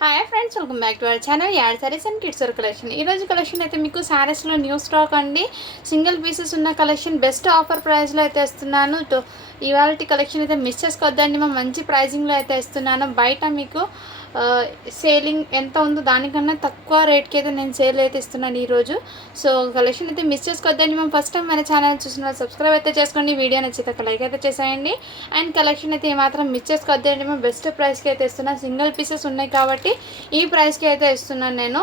Hi friends, welcome back to our channel add saris and kids collection. ఈరోజు collection అయితే మీకు సారీస్లో new stock అండి. Single pieces ఉన్న collection best offer ప్రైస్లో అయితే ఇస్తున్నాను. ఇవాళ కలెక్షన్ అయితే మిస్ చేసుకోవద్దండి. మేము మంచి ప్రైజింగ్లో అయితే ఇస్తున్నాను. బయట మీకు సేలింగ్ ఎంత ఉందో దానికన్నా తక్కువ రేట్కి అయితే నేను సేల్ అయితే ఇస్తున్నాను ఈరోజు. సో కలెక్షన్ అయితే మిస్ చేసుకోవద్దండి. మేము ఫస్ట్ టైం మన ఛానల్ చూసిన సబ్స్క్రైబ్ అయితే చేసుకోండి. వీడియో నచ్చితే లైక్ అయితే చేసేయండి. అండ్ కలెక్షన్ అయితే ఏమాత్రం మిస్ చేసుకోవద్దండి. మేము బెస్ట్ ప్రైస్కి అయితే ఇస్తున్నాను. సింగిల్ పీసెస్ ఉన్నాయి కాబట్టి ఈ ప్రైస్కి అయితే ఇస్తున్నాను నేను.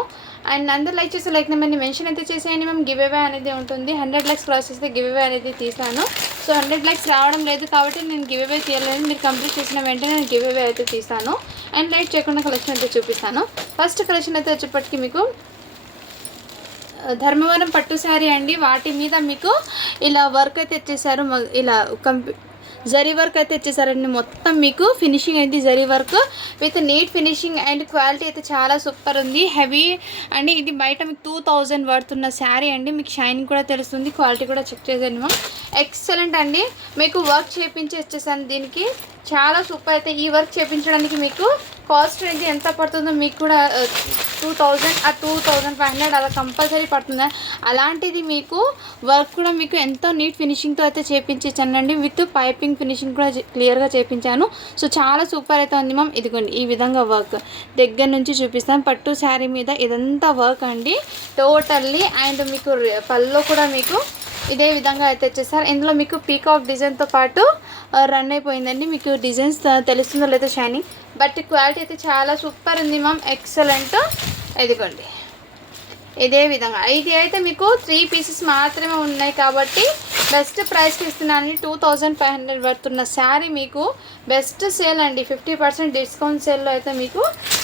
అండ్ అందరు లైక్ చేస్తే లైక్ నెంబర్ని మెన్షన్ అయితే చేసేయండి. మేము గివ్ అవే అనేది ఉంటుంది. 100 లైక్స్ క్రాస్ చేస్తే గివ్ అవే అనేది తీసాను. సో 100 లైక్స్ రావడం లేదు కాబట్టి నేను గివ్ అవే తీయలేదు. మీరు కంప్లీట్ చేసిన వెంటనే నేను గివ్ అవే అయితే తీసాను. అండ్ లైట్ చేయకుండా కలెక్షన్ అయితే చూపిస్తాను. ఫస్ట్ కలెక్షన్ అయితే వచ్చేప్పటికి మీకు ధర్మవరం పట్టు శారీ అండి. వాటి మీద మీకు ఇలా వర్క్ అయితే ఇచ్చేసారు. ఇలా జరీ వర్క్ అయితే ఇచ్చేసారండి. మొత్తం మీకు ఫినిషింగ్ అయితే zari work with neat finishing and quality అయితే చాలా సూపర్ ఉంది. హెవీ అండి. ఇది బయట మీకు 2000 పడుతున్న శారీ అండి. మీకు షైనింగ్ కూడా తెలుస్తుంది. క్వాలిటీ కూడా చెక్ చేసాను. ఎక్సలెంట్ అండి. మీకు వర్క్ చేపించి ఇచ్చేసాను. దీనికి చాలా సూపర్ అయితే. ఈ వర్క్ చేయించడానికి మీకు కాస్ట్ అనేది ఎంత పడుతుందో మీకు కూడా 2000 ఆ 2500 అలా కంపల్సరీ పడుతుంది. అలాంటిది మీకు వర్క్ కూడా మీకు ఎంతో నీట్ ఫినిషింగ్తో అయితే చేయించానండి. విత్ పైపింగ్ ఫినిషింగ్ కూడా క్లియర్గా చేయించాను. సో చాలా సూపర్ అయితే ఉంది మ్యామ్. ఇదిగోండి ఈ విధంగా వర్క్ దగ్గర నుంచి చూపిస్తాను. పట్టు శారీ మీద ఇదంతా వర్క్ అండి టోటల్లీ. అండ్ మీకు పళ్ళలో కూడా మీకు ఇదే విధంగా అయితే వచ్చేసారు. ఇందులో మీకు పీకాక్ డిజైన్తో పాటు రన్ అయిపోయిందండి. మీకు డిజైన్స్ తెలుస్తుందో లేదో షైనింగ్, బట్ క్వాలిటీ అయితే చాలా సూపర్ ఉంది మ్యామ్. ఎక్సలెంట్. ఇదిగోండి ఇదే విధంగా. ఇది అయితే మీకు 3 పీసెస్ మాత్రమే ఉన్నాయి కాబట్టి బెస్ట్ ప్రైస్కి ఇస్తున్నాను. 2500 పడుతున్న శారీ మీకు బెస్ట్ సేల్ అండి. 50% డిస్కౌంట్ సేల్లో అయితే మీకు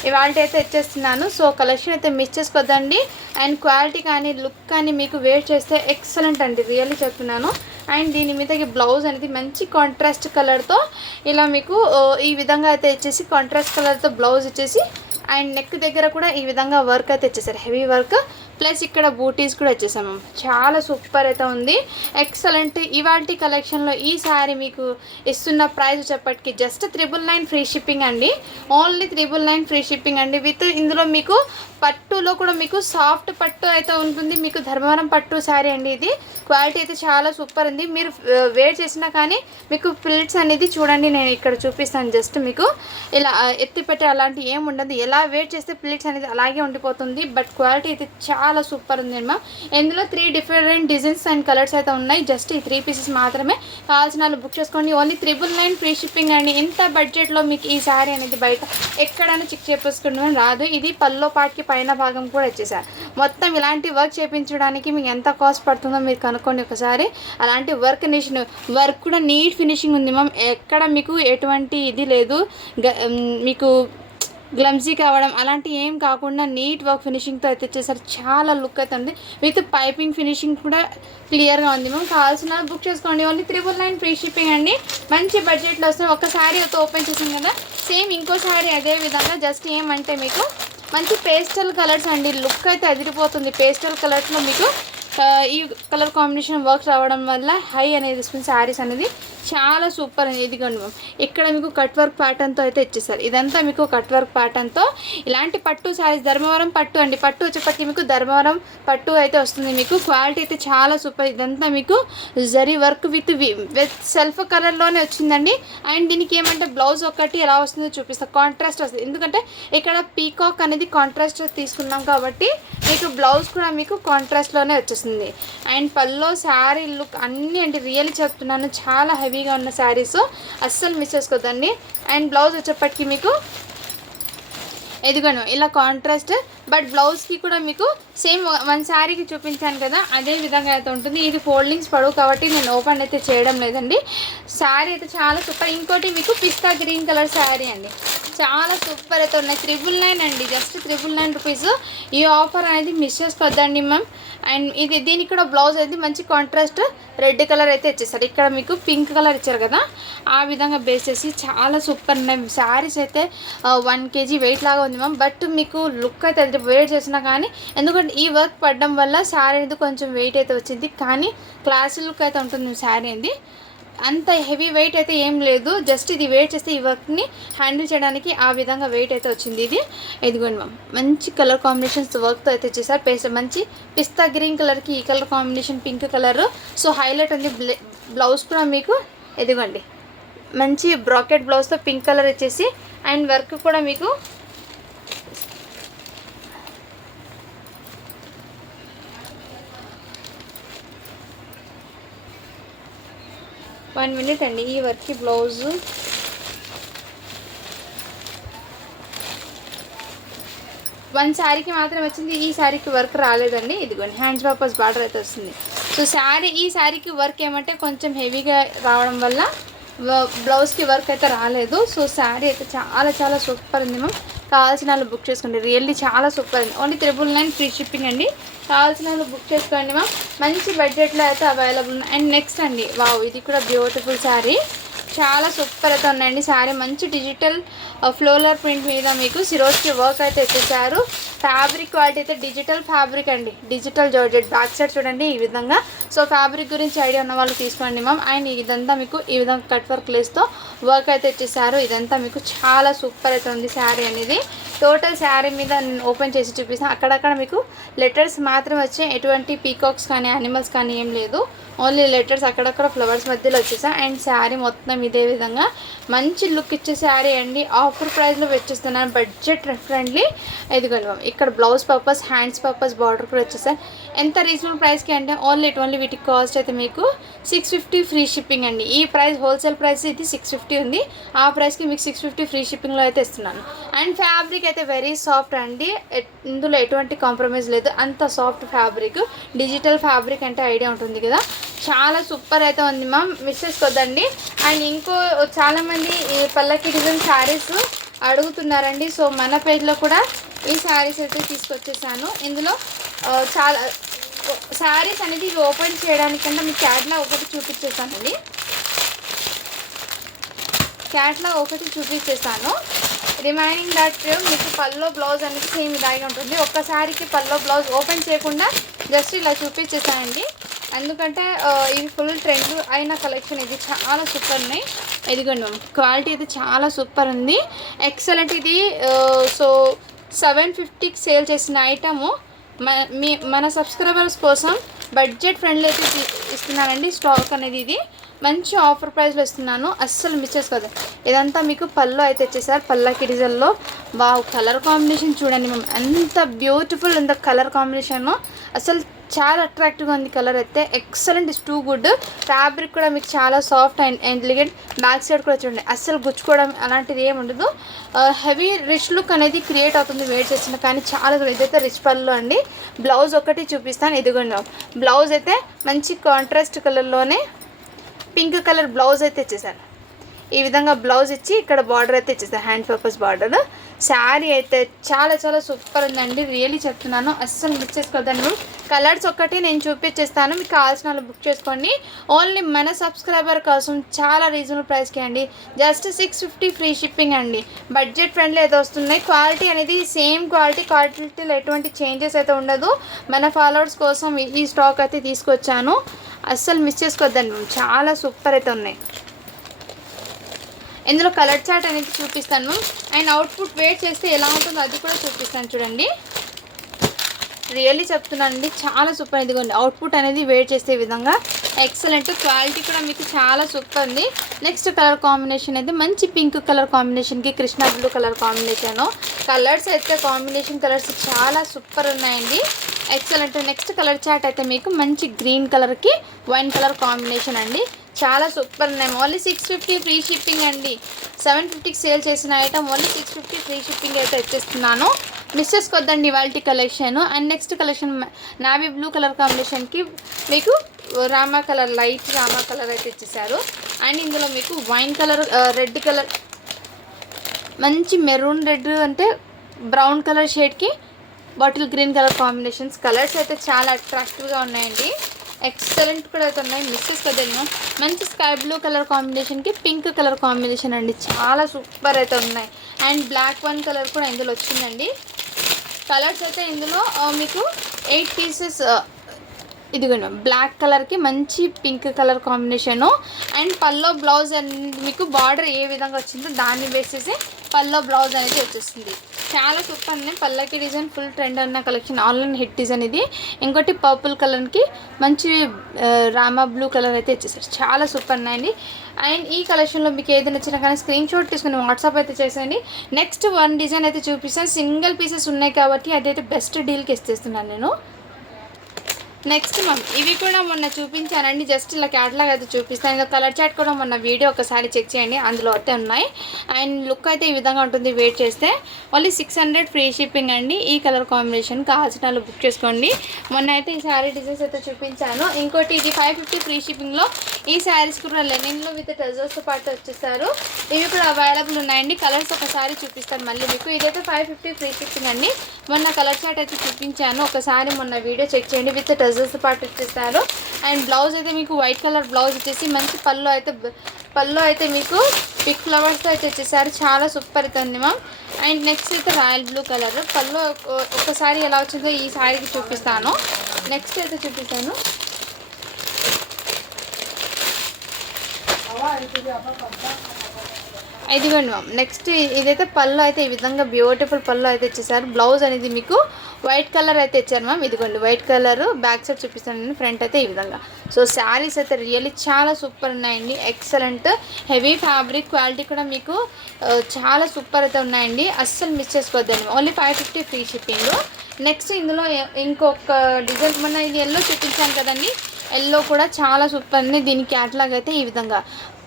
ఇవాళ అయితే ఇచ్చేస్తున్నాను. సో కలెక్షన్ అయితే మిస్ చేసుకోద్దండి. అండ్ క్వాలిటీ కానీ లుక్ కానీ మీకు వేర్ చేస్తే ఎక్సలెంట్ అండి. రియల్లీ చెప్తున్నాను. అండ్ దీని మీదకి బ్లౌజ్ అనేది మంచి కాంట్రాస్ట్ కలర్తో ఇలా మీకు ఈ విధంగా అయితే ఇచ్చేసి కాంట్రాస్ట్ కలర్తో బ్లౌజ్ ఇచ్చేసి అండ్ నెక్ దగ్గర కూడా ఈ విధంగా వర్క్ అయితే ఇచ్చేసారు. హెవీ వర్క్ ప్లస్ ఇక్కడ బూటీస్ కూడా ఇచ్చేసాము. చాలా సూపర్ అయితే ఉంది. ఎక్సలెంట్. ఇవాల్టి కలెక్షన్లో ఈ శారీ మీకు ఇస్తున్న ప్రైస్ చెప్పటికి జస్ట్ 999 ఫ్రీ షిప్పింగ్ అండి. ఓన్లీ 999 ఫ్రీ షిప్పింగ్ అండి. విత్ ఇందులో మీకు పట్టులో కూడా మీకు సాఫ్ట్ పట్టు అయితే ఉంటుంది. మీకు ధర్మవరం పట్టు శారీ అండి. ఇది క్వాలిటీ అయితే చాలా సూపర్ ఉంది. మీరు వేర్ చేసినా కానీ మీకు ప్లిట్స్ అనేది చూడండి, నేను ఇక్కడ చూపిస్తాను. జస్ట్ మీకు ఇలా ఎత్తి పెట్టే అలాంటి ఏం ఉండదు. ఎలా వేర్ చేస్తే ప్లిట్స్ అనేది అలాగే ఉండిపోతుంది. బట్ క్వాలిటీ అయితే చాలా సూపర్ ఉంది అమ్మా. ఇందులో 3 డిఫరెంట్ డిజైన్స్ అండ్ కలర్స్ అయితే ఉన్నాయి. జస్ట్ ఈ 3 పీసెస్ మాత్రమే. కావాల్సిన వాళ్ళు బుక్ చేసుకోండి. ఓన్లీ 999 ఫ్రీ షిప్పింగ్ అండి. ఇంత బడ్జెట్లో మీకు ఈ శారీ అనేది బయట ఎక్కడైనా చెక్ చేపించుకుంటే రాదు. ఇది పల్లో పాటికి పైన భాగం కూడా ఇచ్చేసారు. మొత్తం ఇలాంటి వర్క్ చేయించడానికి మీకు ఎంత కాస్ట్ పడుతుందో మీరు కనుక్కోండి ఒకసారి. అలాంటి వర్క్ కూడా నీట్ ఫినిషింగ్ ఉంది మ్యామ్. ఎక్కడ మీకు ఎటువంటి ఇది లేదు. మీకు గ్లమ్జీ కావడం అలాంటి ఏం కాకుండా నీట్ వర్క్ ఫినిషింగ్తో అయితే ఇచ్చేసారు. చాలా లుక్ అయితే ఉంది. విత్ పైపింగ్ ఫినిషింగ్ కూడా క్లియర్గా ఉంది మ్యామ్. కావాల్సిన బుక్ చేసుకోండి. ఓన్లీ 999 ఫ్రీ షిప్పింగ్ అండి. మంచి బడ్జెట్లో వస్తుంది. ఒక శారీ అయితే ఓపెన్ చేసాం కదా, సేమ్ ఇంకో శారీ అదే విధంగా. జస్ట్ ఏమంటే మీకు మంచి పేస్టల్ కలర్స్ అండి. లుక్ అయితే అదిరిపోతుంది. పేస్టల్ కలర్స్లో మీకు ఈ కలర్ కాంబినేషన్ వర్క్ రావడం వల్ల హై అనేది ఇస్తుంది. శారీస్ అనేది చాలా సూపర్ అండి. ఇదిగోండి మ్యామ్, ఇక్కడ మీకు కట్ వర్క్ ప్యాటర్న్తో అయితే ఇచ్చేసారు. ఇదంతా మీకు కట్ వర్క్ ప్యాటర్న్తో ఇలాంటి పట్టు శారీస్ ధర్మవరం పట్టు అండి. పట్టు వచ్చేప్పటికి మీకు ధర్మవరం పట్టు అయితే వస్తుంది. మీకు క్వాలిటీ అయితే చాలా సూపర్. ఇదంతా మీకు జరీ వర్క్ విత్ సెల్ఫ్ కలర్లోనే వచ్చిందండి. అండ్ దీనికి ఏమంటే బ్లౌజ్ ఒకటి ఎలా వస్తుందో చూపిస్తాను. కాంట్రాస్ట్ వస్తుంది. ఎందుకంటే ఇక్కడ పీకాక్ అనేది కాంట్రాస్ట్ తీసుకున్నాం కాబట్టి మీకు బ్లౌజ్ కూడా మీకు కాంట్రాస్ట్లోనే వచ్చేస్తుంది. అండ్ పల్లో శారీ లుక్ అన్నీ అంటే రియల్లీ చెప్తున్నాను, చాలా హెవీగా ఉన్న శారీస్ అస్సలు మిస్ చేసుకోవద్దండి. అండ్ బ్లౌజ్ వచ్చేప్పటికి మీకు ఎదుగను ఇలా కాంట్రాస్ట్. బట్ బ్లౌజ్కి కూడా మీకు సేమ్ వన్ శారీకి చూపించాను కదా అదే విధంగా అయితే ఉంటుంది. ఇది ఫోల్డింగ్స్ పడవు కాబట్టి నేను ఓపెన్ అయితే చేయడం లేదండి. శారీ అయితే చాలా సూపర్. ఇంకోటి మీకు పిస్తా గ్రీన్ కలర్ శారీ అండి. చాలా సూపర్ అయితే ఉన్నాయి. 999 అండి. Just 999 rupees. ఈ ఆఫర్ అనేది మిస్ చేసుకోవద్దండి మ్యామ్. అండ్ దీనికి కూడా బ్లౌజ్ అయితే మంచి కాంట్రాస్ట్ రెడ్ కలర్ అయితే ఇచ్చేసారు. ఇక్కడ మీకు పింక్ కలర్ ఇచ్చారు కదా, ఆ విధంగా బేస్ చేసి చాలా సూపర్ ఉన్నాయి. శారీస్ అయితే 1 kg వెయిట్ లాగా ఉంది మ్యామ్. బట్ మీకు లుక్ అయితే అది వెయిట్ చేసినా కానీ ఎందుకంటే ఈ వర్క్ పడడం వల్ల శారీ అనేది కొంచెం వెయిట్ అయితే వచ్చింది. కానీ క్లాసీ లుక్ అయితే ఉంటుంది శారీ అనేది. అంత హెవీ వెయిట్ అయితే ఏం లేదు, జస్ట్ ఇది వెయిట్ చేస్తే ఈ వర్క్ని హ్యాండిల్ చేయడానికి ఆ విధంగా వెయిట్ అయితే వచ్చింది. ఇదిగోండి మ్యామ్, మంచి కలర్ కాంబినేషన్స్ వర్క్తో అయితే వచ్చేసారు. మంచి పిస్తా గ్రీన్ కలర్కి ఈ colour combination pink colour, so highlight ఉంది. బ్లౌజ్ కూడా మీకు ఇదిగోండి మంచి బ్రాకెట్ బ్లౌజ్తో పింక్ కలర్ వచ్చేసి, అండ్ వర్క్ కూడా మీకు వన్ మినిట్ అండి. ఈ వర్క్కి బ్లౌజు వన్ శారీకి మాత్రం వచ్చింది, ఈ శారీకి వర్క్ రాలేదండి. ఇదిగోండి హ్యాండ్స్ పర్పస్ బార్డర్ అయితే వస్తుంది. సో ఈ శారీకి వర్క్ ఏమంటే కొంచెం హెవీగా రావడం వల్ల బ్లౌజ్కి వర్క్ అయితే రాలేదు. సో శారీ అయితే చాలా చాలా సూపర్ ఉంది మ్యామ్. కావాల్సిన వాళ్ళు బుక్ చేసుకోండి, రియల్లీ చాలా సూపర్ ఉంది. ఓన్లీ 999 ఫ్రీ షిప్పింగ్ అండి. కావాల్సిన వాళ్ళు బుక్ చేసుకోండి మ్యామ్. మంచి బడ్జెట్లో అయితే అవైలబుల్ ఉంది. అండ్ నెక్స్ట్ అండి, వావ్, ఇది కూడా బ్యూటిఫుల్ శారీ, చాలా సూపర్ అయితే ఉన్నాయండి. శారీ మంచి డిజిటల్ ఫ్లోరల్ ప్రింట్ మీద మీకు సిరోస్కి వర్క్ అయితే ఇచ్చేసారు. ఫ్యాబ్రిక్ క్వాలిటీ అయితే డిజిటల్ ఫ్యాబ్రిక్ అండి, డిజిటల్ జార్జెట్. బ్యాక్ సైడ్ చూడండి ఈ విధంగా. సో ఫ్యాబ్రిక్ గురించి ఐడియా ఉన్న వాళ్ళు తీసుకోండి మ్యామ్. అండ్ ఇదంతా మీకు ఈ విధంగా కట్ వర్క్ లేస్తో వర్క్ అయితే ఇచ్చేసారు. ఇదంతా మీకు చాలా సూపర్ అయితే ఉంది శారీ అనేది. టోటల్ శారీ మీద నేను ఓపెన్ చేసి చూపిస్తాను. అక్కడక్కడ మీకు లెటర్స్ మాత్రమే వచ్చాయి, ఎటువంటి పీకాక్స్ కానీ యానిమల్స్ కానీ ఏం లేదు, ఓన్లీ లెటర్స్ అక్కడక్కడ ఫ్లవర్స్ మధ్యలో వచ్చేసాయి. అండ్ శారీ మొత్తం ఇదే విధంగా మంచి లుక్ ఇచ్చే శారీ అండి. ఆఫర్ ప్రైస్లో వచ్చేస్తున్నాను, బడ్జెట్ ఫ్రెండ్లీ. ఇదిగోండి ఇక్కడ blouse purpose, hands purpose border కూడా వచ్చేసాయి. ఎంత రీజనబుల్ ప్రైస్కి అంటే ఓన్లీ వీటి కాస్ట్ అయితే మీకు 650 ఫ్రీ షిప్పింగ్ అండి. ఈ ప్రైస్ హోల్సేల్ ప్రైస్ ఇది 650 ఉంది, ఆ ప్రైస్కి మీకు 650 ఫ్రీ షిప్పింగ్లో అయితే ఇస్తున్నాను. అండ్ ఫ్యాబ్రిక్ అయితే వెరీ సాఫ్ట్ అండి, ఇందులో ఎటువంటి కాంప్రమైజ్ లేదు, అంత సాఫ్ట్ ఫ్యాబ్రిక్. డిజిటల్ ఫ్యాబ్రిక్ అంటే ఐడియా ఉంటుంది కదా, చాలా సూపర్ అయితే ఉంది మ్యామ్, మిస్ చేసుకోద్దండి. అండ్ ఇంకో చాలామంది ఈ పల్లకి డిజైన్ శారీస్ అడుగుతున్నారండి. సో మన పేజ్లో కూడా ఈ శారీస్ అయితే తీసుకొచ్చేసాను. ఇందులో చాలా శారీస్ అనేది ఇది ఓపెన్ చేయడానికంటే మీకు క్యాట్లాగ్ ఒకటి చూపించేసానండి, క్యాట్లాగ్ ఒకటి చూపించేసాను. రిమైనింగ్ దట్ మీకు పల్లో బ్లౌజ్ అనేది సేమ్ ఇలాగే ఉంటుంది. ఒక్క శారీకి పల్లో బ్లౌజ్ ఓపెన్ చేయకుండా జస్ట్ ఇలా చూపించేసానండి, ఎందుకంటే ఇది ఫుల్ ట్రెండ్ అయిన కలెక్షన్. ఇది చాలా సూపర్ ఉన్నాయి. ఇదిగోండి మ్యామ్, క్వాలిటీ అయితే చాలా సూపర్ ఉంది, ఎక్సలెంట్. ఇది సో 750కి సేల్ చేసిన ఐటము మన సబ్స్క్రైబర్స్ కోసం బడ్జెట్ ఫ్రెండ్లీ అయితే ఇస్తున్నానండి. స్టాక్ అనేది ఇది మంచి ఆఫర్ ప్రైస్లో ఇస్తున్నాను, అస్సలు మిస్ చేసుకోదు. ఇదంతా మీకు పళ్ళు అయితే వచ్చేసారు, పల్లకి డిజైన్లో. వావ్, కలర్ కాంబినేషన్ చూడండి మ్యామ్, ఎంత బ్యూటిఫుల్ ఉంది కలర్ కాంబినేషన్, అసలు చాలా అట్రాక్టివ్గా ఉంది కలర్ అయితే. Excellent, is too good. Fabric కూడా మీకు చాలా soft and elegant. Back side కూడా చూడండి, అస్సలు గుచ్చుకోవడం అలాంటిది ఏమి ఉండదు. హెవీ రిచ్ లుక్ అనేది క్రియేట్ అవుతుంది వెయిట్ చేసిన, కానీ చాలా ఇదైతే రిచ్ పళ్ళు అండి. బ్లౌజ్ ఒకటి చూపిస్తాను, ఇదిగోండి. బ్లౌజ్ అయితే మంచి కాంట్రాస్ట్ కలర్లోనే పింక్ కలర్ బ్లౌజ్ అయితే ఇచ్చేసాను. ఈ విధంగా బ్లౌజ్ ఇచ్చి ఇక్కడ బార్డర్ అయితే ఇచ్చేసాను, హ్యాండ్ పర్పస్ బార్డర్. శారీ అయితే చాలా చాలా సూపర్ ఉందండి, రియల్లీ చెప్తున్నాను, అస్సలు మిస్ చేసుకోవద్దండి. కలర్స్ ఒక్కటి నేను చూపించేస్తాను, మీకు కావాల్సిన వాళ్ళు బుక్ చేసుకోండి. ఓన్లీ మన సబ్స్క్రైబర్ కోసం చాలా రీజనబుల్ ప్రైస్కి అండి, జస్ట్ 650 ఫ్రీ షిప్పింగ్ అండి. బడ్జెట్ ఫ్రెండ్లీ అయితే వస్తున్నాయి. క్వాలిటీ అనేది సేమ్ క్వాలిటీలో ఎటువంటి చేంజెస్ అయితే ఉండదు. మన ఫాలోవర్స్ కోసం ఈ స్టాక్ అయితే తీసుకొచ్చాను, అస్సలు మిస్ చేసుకోవద్దండి, చాలా సూపర్ అయితే ఉన్నాయి. ఇందులో కలర్ చార్ట్ అనేది చూపిస్తాను, అండ్ అవుట్పుట్ వెయిట్ చేస్తే ఎలా ఉంటుందో అది కూడా చూపిస్తాను చూడండి. రియల్లీ చెప్తున్నానండి, చాలా సూపర్. ఇదిగోండి అవుట్పుట్ అనేది వెయిట్ చేసే విధంగా ఎక్సలెంట్. క్వాలిటీ కూడా మీకు చాలా సూపర్ ఉంది. నెక్స్ట్ కలర్ కాంబినేషన్ అయితే మంచి పింక్ కలర్ కాంబినేషన్కి Krishna blue colour combination. Colours అయితే కాంబినేషన్ కలర్స్ చాలా సూపర్ ఉన్నాయండి, ఎక్సలెంట్. నెక్స్ట్ కలర్ చార్ట్ అయితే మీకు మంచి గ్రీన్ కలర్కి వైన్ కలర్ కాంబినేషన్ అండి, చాలా సూపర్ ఉన్నాయి. ఓన్లీ 650 ఫ్రీ షిప్పింగ్ అండి. 750కి సేల్ చేసిన ఐటమ్ ఓన్లీ 650 ఫ్రీ షిప్పింగ్ అయితే ఇచ్చేస్తున్నాను, మిస్ చేసుకోద్దండి ఇవాల్టి collection. And next collection navy blue colour కాంబినేషన్కి మీకు Rama colour, light Rama colour అయితే ఇచ్చేసారు. అండ్ ఇందులో మీకు వైన్ కలర్, రెడ్ కలర్, మంచి మెరూన్ రెడ్ అంటే బ్రౌన్ కలర్ షేడ్కి bottle green colour combinations. Colours అయితే చాలా అట్రాక్టివ్గా ఉన్నాయండి, ఎక్సలెంట్ కూడా అయితే ఉన్నాయి, మిస్సెస్ కదండి. మంచి స్కై బ్లూ కలర్ కాంబినేషన్కి పింక్ కలర్ కాంబినేషన్ అండి, చాలా సూపర్ అయితే ఉన్నాయి. అండ్ బ్లాక్ వన్ కలర్ కూడా ఇందులో వచ్చిందండి. కలర్స్ అయితే ఇందులో మీకు 8 పీసెస్ ఇదిగోండి బ్లాక్ కలర్కి మంచి pink colour combination. And pallu blouse అనేది మీకు బార్డర్ ఏ విధంగా వచ్చిందో దాన్ని బేస్ చేసి పల్లో బ్లౌజ్ అనేది వచ్చేస్తుంది. చాలా సూపర్ అండి. పల్లకి డిజైన్ ఫుల్ ట్రెండ్ అన్న కలెక్షన్, ఆన్లైన్ హిట్ డిజైన్ ఇది. ఇంకోటి పర్పుల్ కలర్కి మంచి రామా బ్లూ కలర్ అయితే వచ్చేసారు. చాలా సూపర్ ఉన్నాయండి. అండ్ ఈ కలెక్షన్లో మీకు ఏది నచ్చినా కానీ స్క్రీన్ షాట్ తీసుకుని వాట్సాప్ అయితే చేసేయండి. నెక్స్ట్ వన్ డిజైన్ అయితే చూపిస్తాను. సింగిల్ పీసెస్ ఉన్నాయి కాబట్టి అదైతే బెస్ట్ డీల్కి ఇస్తేస్తున్నాను నేను. నెక్స్ట్ మ్యామ్ ఇవి కూడా మొన్న చూపించానండి, జస్ట్ ఇలా క్యాటలాగ్ అయితే చూపిస్తాను. ఇంకా కలర్ చాట్ కూడా మొన్న వీడియో ఒకసారి చెక్ చేయండి, అందులో అయితే ఉన్నాయి. అండ్ లుక్ అయితే ఈ విధంగా ఉంటుంది. వెయిట్ చేస్తే ఓన్లీ 600 ఫ్రీ షిప్పింగ్ అండి. ఈ కలర్ కాంబినేషన్ కావాల్సిన వాళ్ళు బుక్ చేసుకోండి. మొన్న అయితే ఈ శారీ డిజైన్స్ అయితే చూపించాను. ఇంకోటి ఇది 550 ఫ్రీ షిప్పింగ్లో ఈ శారీస్ కూడా లెనిన్లో విత్ ట్రెజర్స్తో పాటు వచ్చేస్తారు. ఇవి కూడా అవైలబుల్ ఉన్నాయండి. కలర్స్ ఒకసారి చూపిస్తాను మళ్ళీ మీకు. ఇదైతే 550 ఫ్రీ షిప్పింగ్ అండి. మొన్న కలర్ చాట్ అయితే చూపించాను, ఒకసారి మొన్న వీడియో చెక్ చేయండి. విత్ ట్రెజర్స్తో పాటు ఇచ్చేస్తారు. అండ్ బ్లౌజ్ అయితే మీకు వైట్ కలర్ బ్లౌజ్ ఇచ్చేసి మంచి పళ్ళు అయితే మీకు పిక్ ఫ్లవర్స్తో అయితే ఇచ్చేసారు. చాలా సూపర్ అయితే ఉంది మ్యామ్. అండ్ నెక్స్ట్ అయితే రాయల్ బ్లూ కలర్ పళ్ళు ఒకసారి ఎలా వచ్చిందో ఈ శారీకి చూపిస్తాను. నెక్స్ట్ అయితే చూపిస్తాను. ఇదిగోండి మ్యామ్. నెక్స్ట్ ఇదైతే పళ్ళు అయితే ఈ విధంగా బ్యూటిఫుల్ పళ్ళు అయితే ఇచ్చేసారు. బ్లౌజ్ అనేది మీకు వైట్ కలర్ అయితే ఇచ్చారు మ్యామ్. ఇదిగోండి వైట్ కలర్. బ్యాక్ సైడ్ చూపిస్తాను, ఫ్రంట్ అయితే ఈ విధంగా. సో శారీస్ అయితే రియల్లీ చాలా సూపర్ ఉన్నాయండి. ఎక్సలెంట్ హెవీ ఫ్యాబ్రిక్, క్వాలిటీ కూడా మీకు చాలా సూపర్ అయితే ఉన్నాయండి. అస్సలు మిస్ చేసుకోవద్దండి. Only 550 free shipping. నెక్స్ట్ ఇందులో ఇంకొక డిజైన్ మొన్న ఇది ఎల్లో చూపించాను కదండి, ఎల్లో కూడా చాలా సూపర్ అండి. దీని క్యాటలాగ్ అయితే ఈ విధంగా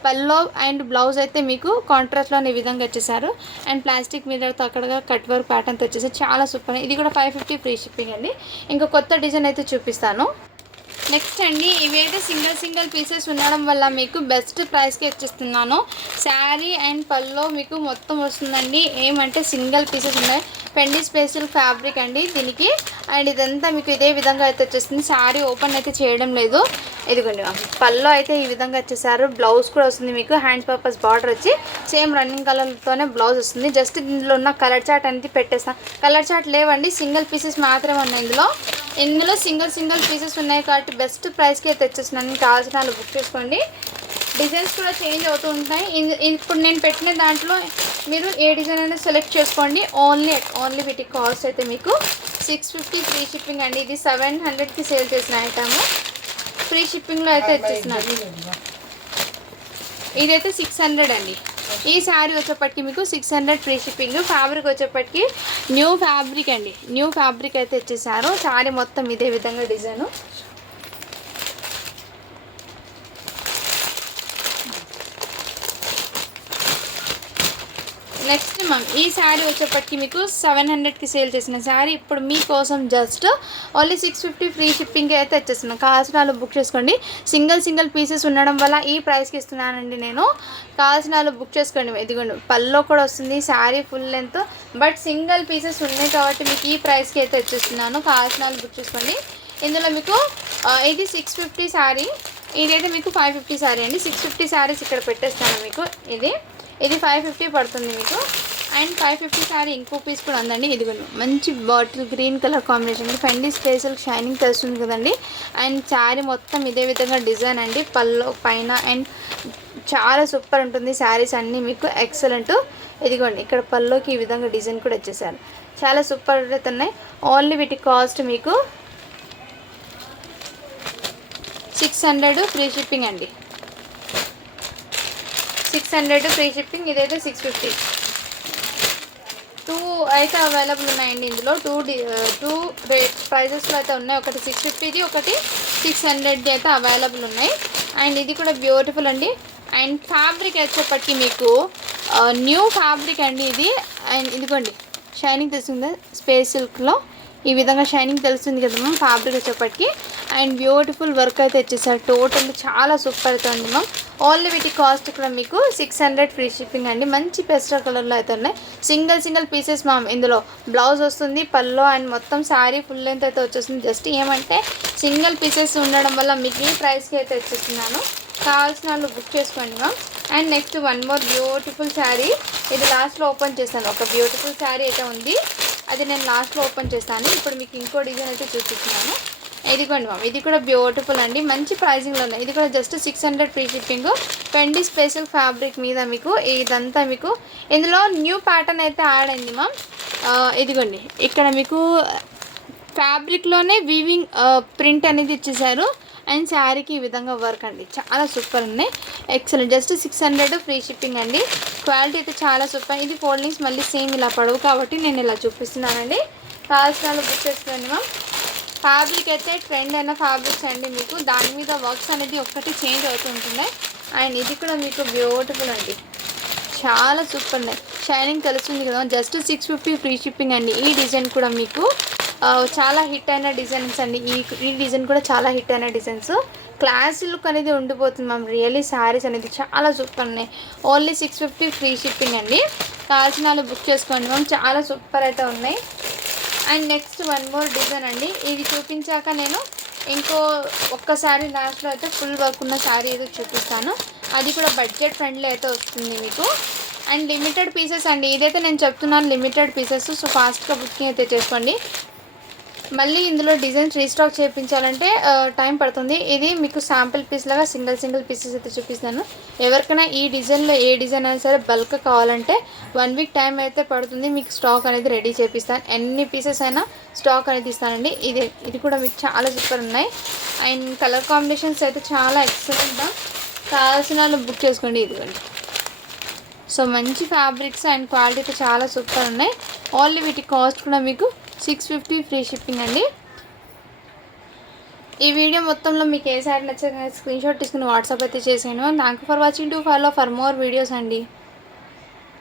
పల్లో అండ్ బ్లౌజ్ అయితే మీకు కాంట్రాస్ట్లో ఈ విధంగా వచ్చేసారు. అండ్ ప్లాస్టిక్ మీదతో అక్కడ కట్ వర్క్ ప్యాటర్న్తో వచ్చేసి చాలా సూపర్. ఇది కూడా 550 ఫ్రీ షిప్పింగ్ అండి. ఇంకా కొత్త డిజైన్ అయితే చూపిస్తాను. నెక్స్ట్ అండి ఇవి అయితే సింగిల్ పీసెస్ ఉండడం వల్ల మీకు బెస్ట్ ప్రైస్కి ఇచ్చిస్తున్నాను. శారీ అండ్ పల్లో మీకు మొత్తం వస్తుందండి. ఏమంటే సింగిల్ పీసెస్ ఉన్నాయి. పెండి స్పెషల్ ఫ్యాబ్రిక్ అండి దీనికి. అండ్ ఇదంతా మీకు ఇదే విధంగా అయితే వచ్చేస్తుంది. శారీ ఓపెన్ అయితే చేయడం లేదు. ఇదిగోండి పల్లో అయితే ఈ విధంగా వచ్చేసారు. బ్లౌజ్ కూడా వస్తుంది మీకు హ్యాండ్స్ పర్పస్ బార్డర్ వచ్చి సేమ్ రన్నింగ్ కలర్తోనే బ్లౌజ్ వస్తుంది. జస్ట్ ఇందులో ఉన్న కలర్ చార్ట్ అనేది పెట్టేస్తాను. కలర్ చార్ట్ లేవండి, సింగిల్ పీసెస్ మాత్రమే ఉన్నాయి ఇందులో సింగిల్ పీసెస్ ఉన్నాయి కాబట్టి బెస్ట్ ప్రైస్కి అయితే తెచ్చేస్తున్నాను. కావాల్సిన వాళ్ళు బుక్ చేసుకోండి. డిజైన్స్ కూడా చేంజ్ అవుతూ ఉంటాయి. ఇప్పుడు నేను పెట్టిన దాంట్లో మీరు ఏ డిజైన్ అయినా సెలెక్ట్ చేసుకోండి. ఓన్లీ వీటి కాస్ట్ అయితే మీకు 650 ఫ్రీ షిప్పింగ్ అండి. ఇది 700కి సేల్ చేసిన ఐటమ్. ఫ్రీ షిప్పింగ్లో అయితే వచ్చేసినాను. ఇదైతే 600 అండి. ఈ శారీ వచ్చేప్పటికి మీకు 600 ఫ్రీ షిప్పింగ్. ఫ్యాబ్రిక్ వచ్చేప్పటికి న్యూ ఫ్యాబ్రిక్ అండి. న్యూ ఫ్యాబ్రిక్ అయితే ఇచ్చేసారు. శారీ మొత్తం ఇదే విధంగా డిజైను. నెక్స్ట్ మ్యామ్ ఈ శారీ వచ్చేప్పటికి మీకు 700కి సేల్ చేసిన శారీ ఇప్పుడు మీకోసం జస్ట్ ఓన్లీ 650 ఫ్రీ షిప్పింగ్ అయితే వచ్చేస్తున్నాను. కావాల్సిన వాళ్ళు బుక్ చేసుకోండి. సింగిల్ పీసెస్ ఉండడం వల్ల ఈ ప్రైస్కి ఇస్తున్నానండి నేను. కావాల్సిన వాళ్ళు బుక్ చేసుకోండి. ఇదిగోండి పల్లో కూడా వస్తుంది. Sari full length but single pieces ఉన్నాయి కాబట్టి మీకు ఈ ప్రైస్కి అయితే వచ్చేస్తున్నాను. కావాల్సిన వాళ్ళు బుక్ చేసుకోండి. ఇందులో మీకు ఇది 650 శారీ, ఇదైతే మీకు 550 శారీ అండి. 650 శారీస్ ఇక్కడ పెట్టేస్తాను మీకు. ఇది 550 పడుతుంది మీకు. అండ్ 550 శారీ ఇంకో పీస్ కూడా ఉందండి. ఇదిగోండి మంచి bottle green colour combination ఫెండీ special shining తెలుస్తుంది కదండి. అండ్ శారీ మొత్తం ఇదే విధంగా డిజైన్ అండి పల్లో పైన. అండ్ చాలా సూపర్ ఉంటుంది శారీస్ అన్నీ మీకు ఎక్సలెంట్. ఇదిగోండి ఇక్కడ పల్లోకి ఈ విధంగా డిజైన్ కూడా వచ్చేసారు. చాలా సూపర్ అయితే ఉన్నాయి. ఓన్లీ వీటి కాస్ట్ మీకు 600 ఫ్రీ షిప్పింగ్ అండి. 600 ఫ్రీ షిప్పింగ్. ఇదైతే 650. 2 అయితే అవైలబుల్ ఉన్నాయండి. ఇందులో టూ ప్రైజెస్లో అయితే ఉన్నాయి. ఒకటి 650ది, ఒకటి 600ది అయితే అవైలబుల్ ఉన్నాయి. అండ్ ఇది కూడా బ్యూటిఫుల్ అండి. అండ్ ఫ్యాబ్రిక్ వచ్చేప్పటికి మీకు న్యూ ఫ్యాబ్రిక్ అండి ఇది. అండ్ ఇదిగోండి షైనింగ్ తెలుస్తుంది స్పేస్ సిల్క్లో ఈ విధంగా షైనింగ్ తెలుస్తుంది కదా మ్యామ్ ఫ్యాబ్రిక్ వచ్చేప్పటికి. అండ్ బ్యూటిఫుల్ వర్క్ అయితే వచ్చేసారు. టోటల్ చాలా సూపర్ అయితే ఉంది మ్యామ్. ఓన్లీ వీటి కాస్ట్ కూడా మీకు 600 ఫ్రీ షిప్పింగ్ అండి. మంచి పెస్టల్ కలర్లో అయితే ఉన్నాయి. Single pieces ma'am. ఇందులో బ్లౌజ్ వస్తుంది, పల్లో అండ్ మొత్తం శారీ ఫుల్ లెంత్ అయితే వచ్చేస్తుంది. జస్ట్ ఏమంటే సింగిల్ పీసెస్ ఉండడం వల్ల మీకు ఈ ప్రైస్కి అయితే వచ్చేస్తున్నాను. కావాల్సిన వాళ్ళు బుక్ చేసుకోండి ma'am. And next one more beautiful sari. ఇది లాస్ట్లో ఓపెన్ చేస్తాను. ఒక బ్యూటిఫుల్ శారీ అయితే ఉంది, అది నేను లాస్ట్లో ఓపెన్ చేస్తాను. ఇప్పుడు మీకు ఇంకో డిజైన్ అయితే చూపిస్తున్నాను. ఇదిగోండి మ్యామ్, ఇది కూడా బ్యూటిఫుల్ అండి, మంచి ప్రైజింగ్లో ఉన్నాయి. ఇది కూడా జస్ట్ 600 ఫ్రీ షిప్పింగ్. పెండి స్పెషల్ ఫ్యాబ్రిక్ మీద మీకు ఇదంతా మీకు ఇందులో న్యూ ప్యాటర్న్ అయితే యాడ్ అయింది మ్యామ్. ఇదిగోండి ఇక్కడ మీకు ఫ్యాబ్రిక్లోనే వీవింగ్ ప్రింట్ అనేది ఇచ్చేసారు. అండ్ శారీకి ఈ విధంగా వర్క్ అండి, చాలా సూపర్ ఉన్నాయి, ఎక్సలెంట్. జస్ట్ 600 ఫ్రీ షిప్పింగ్ అండి. క్వాలిటీ అయితే చాలా సూపర్. ఇది ఫోల్డింగ్స్ మళ్ళీ సేమ్ ఇలా పడవు కాబట్టి నేను ఇలా చూపిస్తున్నానండి. కావాల్సిన వాళ్ళు బుక్ చేసుకోండి మ్యామ్. ఫ్యాబ్రిక్ అయితే ట్రెండ్ అయిన ఫ్యాబ్రిక్స్ అండి, మీకు దాని మీద వర్క్స్ అనేది ఒక్కటి చేంజ్ అవుతుంటుంది. అండ్ ఇది కూడా మీకు బ్యూటిఫుల్ అండి, చాలా సూపర్ ఉన్నాయి, షైనింగ్ తెలుస్తుంది కదా. జస్ట్ 650 ఫ్రీ షిప్పింగ్ అండి. ఈ డిజైన్ కూడా మీకు చాలా హిట్ అయిన డిజైన్స్ అండి. ఈ డిజైన్ కూడా చాలా హిట్ అయిన డిజైన్స్. క్లాస్ లుక్ అనేది ఉండిపోతుంది మ్యామ్. రియల్లీ శారీస్ అనేది చాలా సూపర్ ఉన్నాయి. ఓన్లీ 650 ఫ్రీ షిప్పింగ్ అండి. కావాల్సిన వాళ్ళు బుక్ చేసుకోండి మ్యామ్, చాలా సూపర్ అయితే ఉన్నాయి. And next one more design అండి. ఇది చూపించాక నేను ఇంకో ఒక్కసారి లాస్ట్లో అయితే ఫుల్ వర్క్ ఉన్న శారీ అయితే చూపిస్తాను. అది కూడా బడ్జెట్ ఫ్రెండ్లీ అయితే వస్తుంది మీకు. అండ్ లిమిటెడ్ పీసెస్ అండి, ఇదైతే నేను చెప్తున్నాను లిమిటెడ్ పీసెస్. సో ఫాస్ట్గా బుకింగ్ అయితే చేసుకోండి. మళ్ళీ ఇందులో డిజైన్స్ రీస్టాక్ చేయించాలంటే టైం పడుతుంది. ఇది మీకు శాంపిల్ పీస్ లాగా సింగిల్ పీసెస్ అయితే చూపిస్తాను. ఎవరికైనా ఈ డిజైన్లో ఏ డిజైన్ అయినా సరే బల్క్ కావాలంటే 1 వీక్ టైం అయితే పడుతుంది. మీకు స్టాక్ అనేది రెడీ చేపిస్తాను. ఎన్ని పీసెస్ అయినా స్టాక్ అనేది ఇస్తానండి. ఇది కూడా మీకు చాలా సూపర్ ఉన్నాయి. అండ్ కలర్ కాంబినేషన్స్ అయితే చాలా ఎక్సలెంట్గా. కావాల్సిన వాళ్ళు బుక్ చేసుకోండి. ఇదిగోండి, సో మంచి ఫ్యాబ్రిక్స్ అండ్ క్వాలిటీ అయితే చాలా సూపర్ ఉన్నాయి. ఓన్లీ వీటి కాస్ట్ కూడా మీకు 650 ఫ్రీ షిప్పింగ్ అండి. ఈ వీడియో మొత్తంలో మీకు ఏ శారీ నచ్చే స్క్రీన్ షాట్ తీసుకుని వాట్సాప్ అయితే చేసాను. Thank you for watching. To follow for more videos అండి.